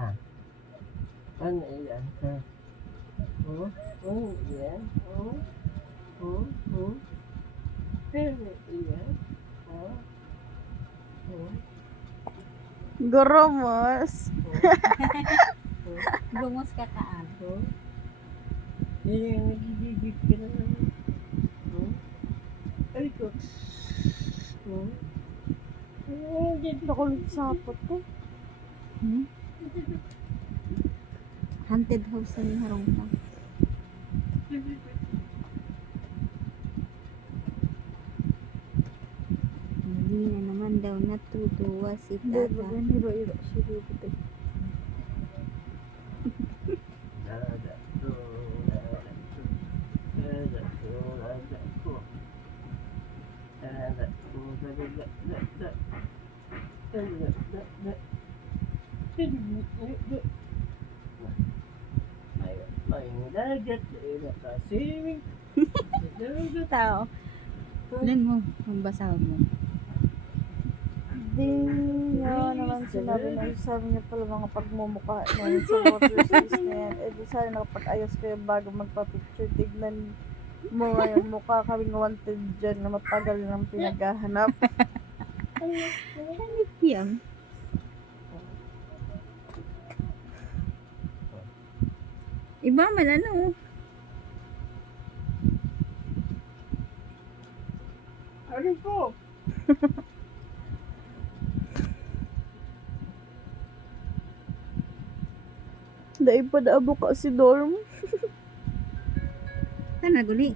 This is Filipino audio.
Ah, ano yan? Ha? Oh, oh, yan. Oh, oh, oh. Ano yan? Oh, oh, Goromos. oh, oh, Gumos ka kaan. oh. Yan yung nagigigit ka na naman. Oh, ay ko. Oh. Nakulit sapot ko. Hmm? Haunted house na ni Harong ka. Hindi na naman daw natutuwa si Hindi, tata. bagay hiro-hiro. Sige, puti. Dada ko, dada ko, dada ko, dada ko. Dada ko, dada, dada, dada. Dada, dada. May dagat ay nakasiwing. Dagat. Tao. Doon mo, magbasa mo. Hindi niya naman sinabi na sabi niya pala mga pagmumukha na yun sa water shoes na yan. Eh di sana nakapag-ayos kayo bago magpa-picture. Tignan mo ngayon mukha kaming wanted dyan na matagal nang pinaghahanap. Hanip yan. Iba man ano. Ano po? Dahil pa naabo ka si Dorm. Kana guli.